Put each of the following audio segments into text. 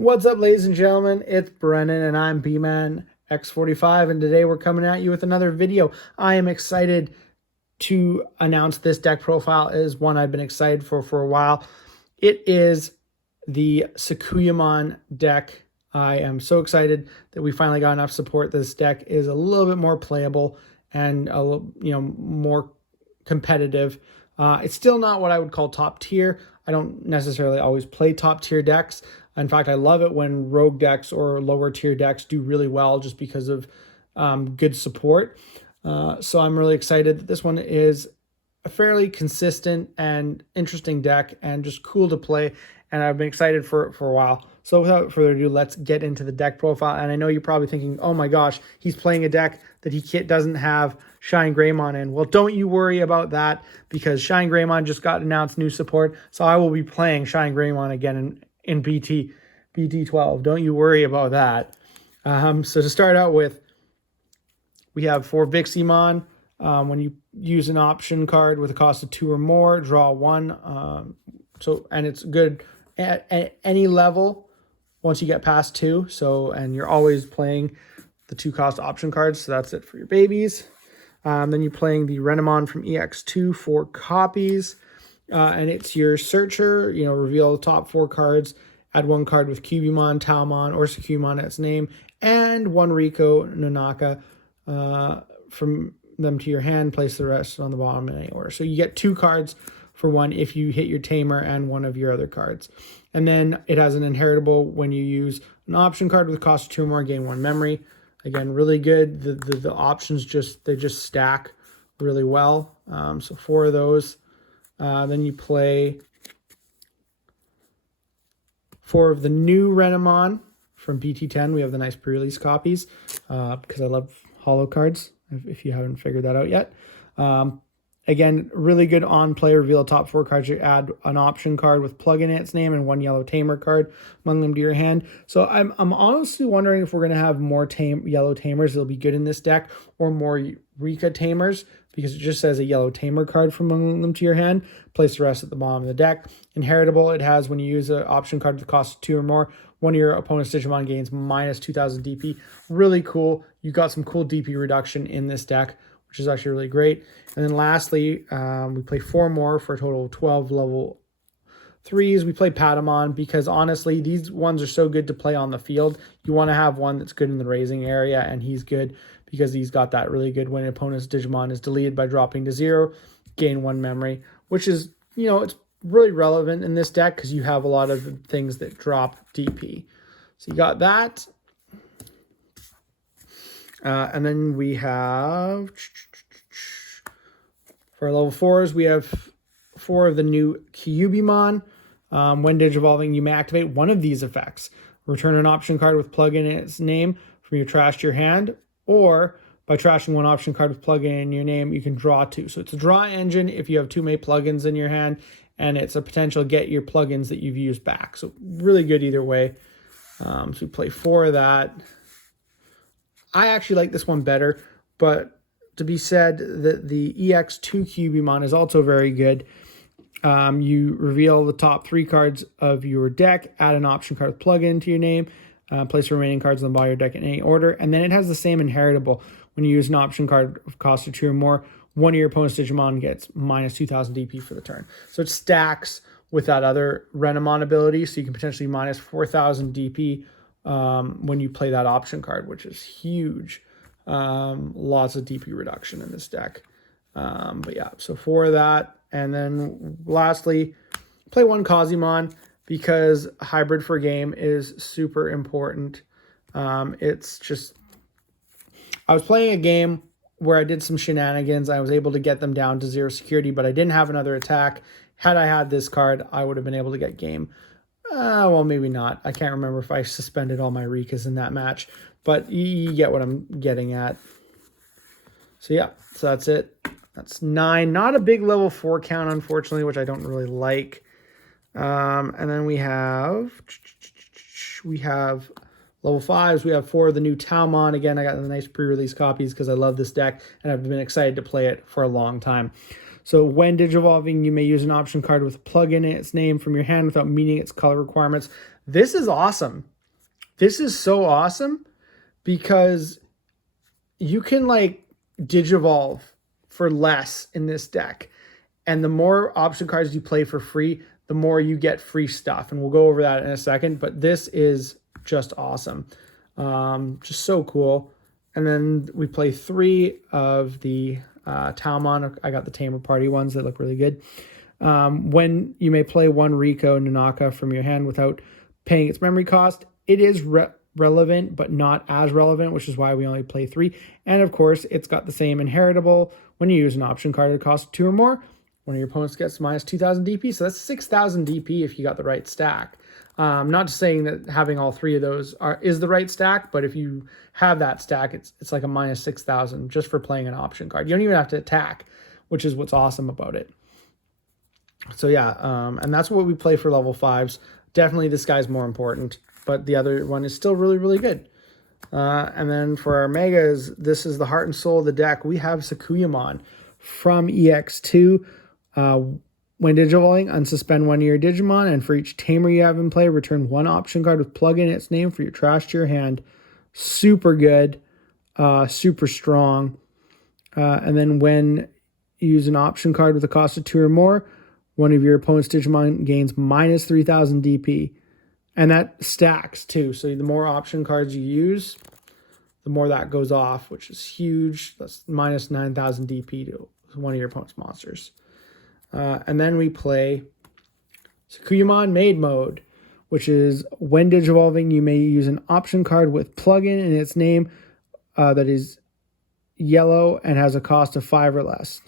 What's up, ladies and gentlemen? It's Brennan, and I'm B-Man X45, and today we're coming at you with another video. I am excited to announce this deck profile. It is one I've been excited for a while. It is the Sakuyamon deck. I am so excited that we finally got enough support. This deck is a little bit more playable and a little, more competitive. It's still not what I would call top tier. I don't necessarily always play top tier decks. In fact, I love it when rogue decks or lower tier decks do really well just because of good support. So I'm really excited that this one is a fairly consistent and interesting deck and just cool to play. And I've been excited for a while. So without further ado, let's get into the deck profile. And I know you're probably thinking, oh my gosh, he's playing a deck that he doesn't have Shine Greymon in. Well, don't you worry about that, because Shine Greymon just got announced new support. So I will be playing Shine Greymon again in BT12. Don't you worry about that. So to start out with, we have for Viximon, when you use an option card with a cost of 2 or more, draw 1. And it's good at any level once you get past 2. And you're always playing the 2-cost option cards. So that's it for your babies. Then you're playing the Renamon from EX2, 4 copies. And it's your searcher, reveal the top 4 cards, add 1 card with Cubimon, Talmon, or Sakuyamon at its name, and 1 Rico Nonaka from them to your hand, place the rest on the bottom in any order. So you get 2 cards for 1 if you hit your Tamer and 1 of your other cards. And then it has an inheritable when you use an option card with a cost of 2 or more, gain 1 memory. Again, really good. The options just stack really well. So 4 of those. Then you play 4 of the new Renamon from BT10. We have the nice pre-release copies because I love holo cards, if you haven't figured that out yet. Again, really good on play. Reveal top 4 cards. You add an option card with plug in its name and 1 yellow Tamer card among them to your hand. So I'm honestly wondering if we're going to have more yellow Tamers that'll be good in this deck, or more Rika Tamers, because it just says a yellow Tamer card from among them to your hand. Place the rest at the bottom of the deck. Inheritable, it has when you use an option card with the cost of 2 or more, one of your opponent's Digimon gains minus 2,000 DP. Really cool. You got some cool DP reduction in this deck, which is actually really great. And then lastly, we play 4 more for a total of 12 level 3s. We play Patamon because honestly, these ones are so good to play on the field. You want to have one that's good in the raising area, and he's good because he's got that really good when an opponent's Digimon is deleted by dropping to 0, gain 1 memory, which is, it's really relevant in this deck because you have a lot of things that drop DP. So you got that. And then we have, for our level 4s, we have 4 of the new Cubimon. When Digivolving, you may activate one of these effects. Return an option card with plug-in in its name from your trash to your hand, or by trashing 1 option card with plug-in in your name, you can draw 2. So it's a draw engine if you have 2 many plugins in your hand, and it's a potential get your plugins that you've used back. So really good either way. So we play 4 of that. I actually like this one better, but to be said that the EX2 Cubimon is also very good. You reveal the top 3 cards of your deck, add an option card with plug-in to your name, place the remaining cards on the bottom of your deck in any order, and then it has the same inheritable. When you use an option card of cost of 2 or more, one of your opponent's Digimon gets minus 2,000 DP for the turn. So it stacks with that other Renamon ability, so you can potentially minus 4,000 DP when you play that option card, which is huge. Lots of DP reduction in this deck. But yeah, so 4 of that. And then lastly, play 1 Kazimon because hybrid for game is super important. It's just, I was playing a game where I did some shenanigans. I was able to get them down to 0 security, but I didn't have another attack. Had I had this card, I would have been able to get game. Well, maybe not. I can't remember if I suspended all my Rikas in that match, but you get what I'm getting at. So yeah, so that's it. That's 9. Not a big level 4 count, unfortunately, which I don't really like. And then we have level 5s. We have 4 of the new Talmon. Again, I got the nice pre-release copies because I love this deck, and I've been excited to play it for a long time. So when Digivolving, you may use an option card with a plug-in its name from your hand without meeting its color requirements. This is awesome This is so awesome because you can like Digivolve for less in this deck. And the more option cards you play for free, the more you get free stuff. And we'll go over that in a second, but this is just awesome. Just so cool. And then we play 3 of the Talmon. I got the Tamer Party ones that look really good. When you may play 1 Rico Nanaka from your hand without paying its memory cost, it is relevant, but not as relevant, which is why we only play 3. And of course, it's got the same inheritable. When you use an option card that costs 2 or more, one of your opponents gets minus 2,000 DP. So that's 6,000 DP if you got the right stack. Not just saying that having all 3 of those is the right stack, but if you have that stack, it's like a minus 6,000 just for playing an option card. You don't even have to attack, which is what's awesome about it. So yeah, and that's what we play for level 5s. Definitely this guy's more important, but the other one is still really, really good. And then for our megas, this is the heart and soul of the deck. We have Sakuyamon from EX2. When Digivolving, unsuspend 1 of your Digimon, and for each Tamer you have in play, return 1 option card with plug in its name for your trash to your hand. Super good, super strong. And then when you use an option card with a cost of 2 or more, one of your opponent's Digimon gains minus 3,000 DP. And that stacks too. So the more option cards you use, the more that goes off, which is huge. That's minus 9,000 DP to one of your opponent's monsters. And then we play Sakuyamon Maid Mode, which is when Digivolving, you may use an option card with plugin in its name that is yellow and has a cost of 5 or less.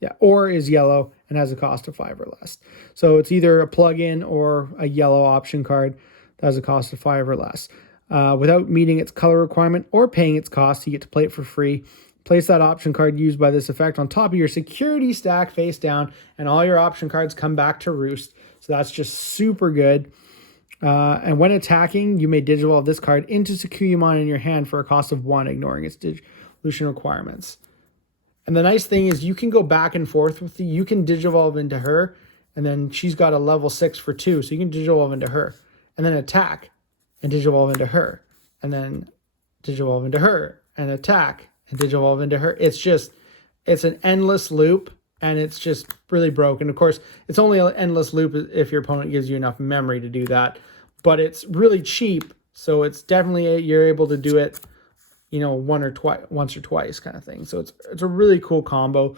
Yeah, or is yellow and has a cost of 5 or less. So it's either a plug-in or a yellow option card that has a cost of 5 or less. Without meeting its color requirement or paying its cost, you get to play it for free. Place that option card used by this effect on top of your security stack face down, and all your option cards come back to roost. So that's just super good. And when attacking, you may Digivolve this card into Sakuyamon in your hand for a cost of 1, ignoring its Digivolution requirements. And the nice thing is you can go back and forth with you can Digivolve into her, and then she's got a level 6 for 2, so you can Digivolve into her, and then attack, and Digivolve into her, and then Digivolve into her, and attack, and Digivolve into her. It's an endless loop, and it's just really broken. Of course, it's only an endless loop if your opponent gives you enough memory to do that, but it's really cheap, so it's definitely you're able to do it, you know, once or twice kind of thing. So it's a really cool combo.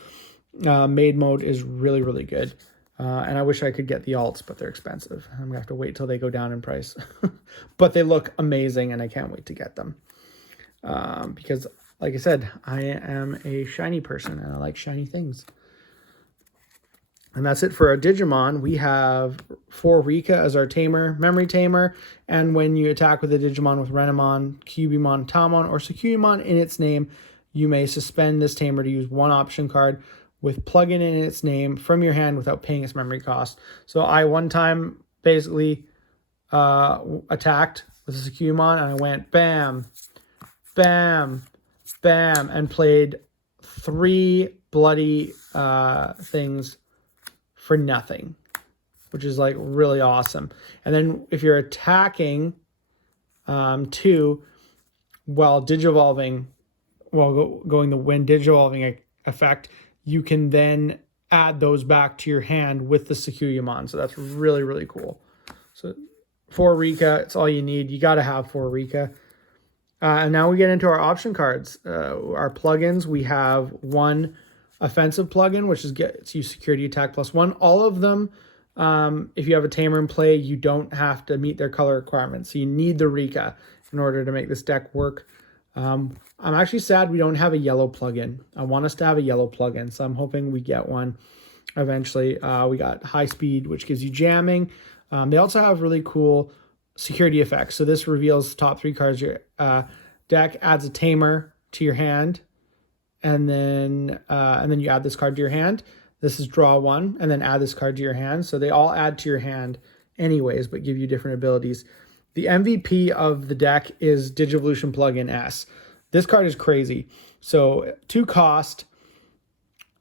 Maid Mode is really, really good. And I wish I could get the alts, but they're expensive. I'm going to have to wait till they go down in price. But they look amazing, and I can't wait to get them. Because, like I said, I am a shiny person, and I like shiny things. And that's it for our Digimon. We have 4 Rika as our Tamer, Memory Tamer, and when you attack with a Digimon with Renamon, Cubimon, Talmon, or Sakuyamon in its name, you may suspend this Tamer to use 1 option card with plugin in its name from your hand without paying its memory cost. So I one time basically attacked with a Sakuyamon, and I went bam, bam, bam, and played 3 bloody things for nothing, which is like really awesome. And then if you're attacking too, while Digivolving, going the when Digivolving effect, you can then add those back to your hand with the Sakuyamon. So that's really, really cool. So 4 Rika, it's all you need. You got to have 4 Rika. And now we get into our option cards. Our plugins, we have 1 offensive plugin, which is gets you security attack +1. All of them, if you have a Tamer in play, you don't have to meet their color requirements. So you need the Rika in order to make this deck work. I'm actually sad we don't have a yellow plugin. I want us to have a yellow plugin, so I'm hoping we get one eventually. We got high speed, which gives you jamming. They also have really cool security effects. So this reveals top 3 cards of your deck, adds a Tamer to your hand, and then you add this card to your hand. This is draw 1, and then add this card to your hand. So they all add to your hand anyways, but give you different abilities. The MVP of the deck is Digivolution Plugin S. This card is crazy. So 2 cost,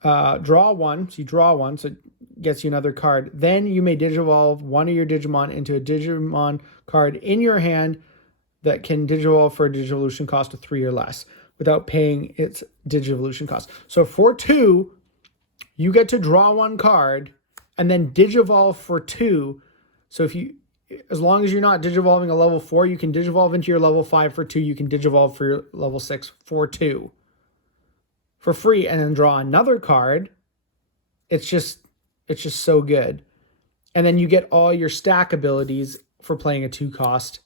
draw one. So you draw one, so it gets you another card. Then you may Digivolve one of your Digimon into a Digimon card in your hand that can Digivolve for a Digivolution cost of 3 or less without paying its Digivolution cost. So for 2, you get to draw one card and then Digivolve for 2. So as long as you're not Digivolving a level 4, you can Digivolve into your level 5 for 2. You can Digivolve for your level 6 for 2 for free, and then draw another card. It's just so good. And then you get all your stack abilities for playing a 2-cost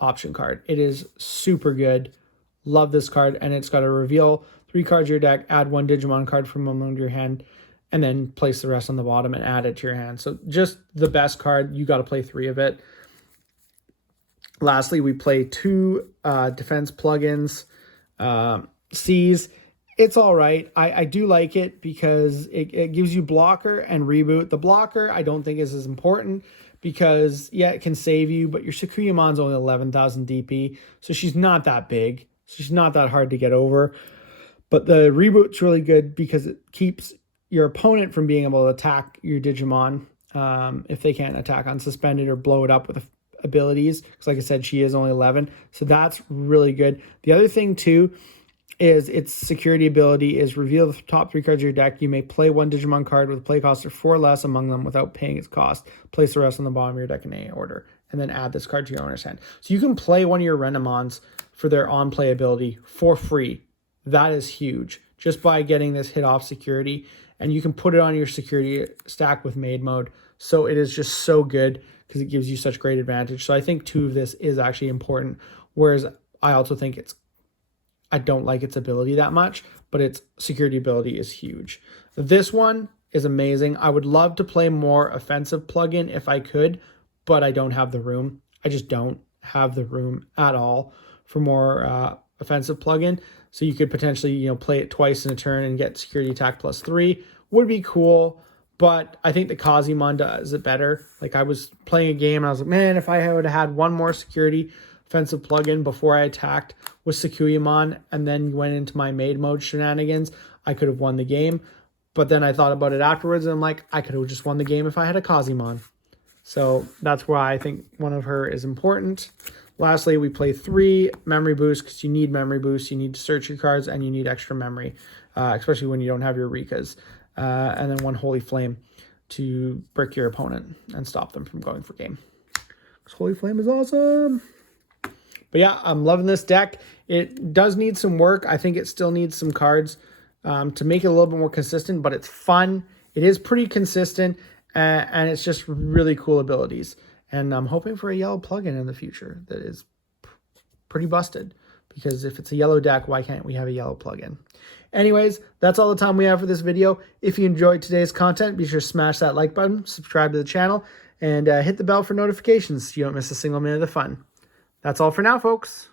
option card. It is super good. Love this card, and it's got a reveal 3 cards to your deck, add 1 Digimon card from among your hand, and then place the rest on the bottom and add it to your hand. So just the best card. You got to play 3 of it. Lastly, we play 2 defense plugins. C's. It's all right. I do like it because it gives you blocker and reboot. The blocker I don't think is as important because, yeah, it can save you, but your Sakuyamon's only 11,000 DP, so she's not that big. She's not that hard to get over. But the reboot's really good because it keeps your opponent from being able to attack your Digimon if they can't attack unsuspended or blow it up with abilities. Because like I said, she is only 11, so that's really good. The other thing, too, is its security ability is reveal the top 3 cards of your deck. You may play 1 Digimon card with a play cost of 4 less among them without paying its cost. Place the rest on the bottom of your deck in any order, and then add this card to your owner's hand. So you can play one of your Renamons for their on-play ability for free. That is huge, just by getting this hit off security, and you can put it on your security stack with Maid Mode. So it is just so good because it gives you such great advantage. So I think 2 of this is actually important, whereas I also think I don't like its ability that much, but its security ability is huge. This one is amazing. I would love to play more offensive plugin if I could, but I don't have the room. I just don't have the room at all for more offensive plugin. So you could potentially, play it twice in a turn and get security attack +3. Would be cool, but I think the Kazimon does it better. Like, I was playing a game and I was like, man, if I would have had one more security offensive plugin before I attacked with Sakuyamon and then went into my Maid Mode shenanigans, I could have won the game. But then I thought about it afterwards and I'm like, I could have just won the game if I had a Kazimon. So that's why I think one of her is important. Lastly, we play 3 memory boosts because you need memory boosts. You need to search your cards and you need extra memory, especially when you don't have your Rikas. And then 1 Holy Flame to brick your opponent and stop them from going for game. Because Holy Flame is awesome. But yeah, I'm loving this deck. It does need some work. I think it still needs some cards to make it a little bit more consistent, but it's fun. It is pretty consistent, and it's just really cool abilities. And I'm hoping for a yellow plugin in the future that is pretty busted. Because if it's a yellow deck, why can't we have a yellow plugin? Anyways, that's all the time we have for this video. If you enjoyed today's content, be sure to smash that like button, subscribe to the channel, and hit the bell for notifications so you don't miss a single minute of the fun. That's all for now, folks.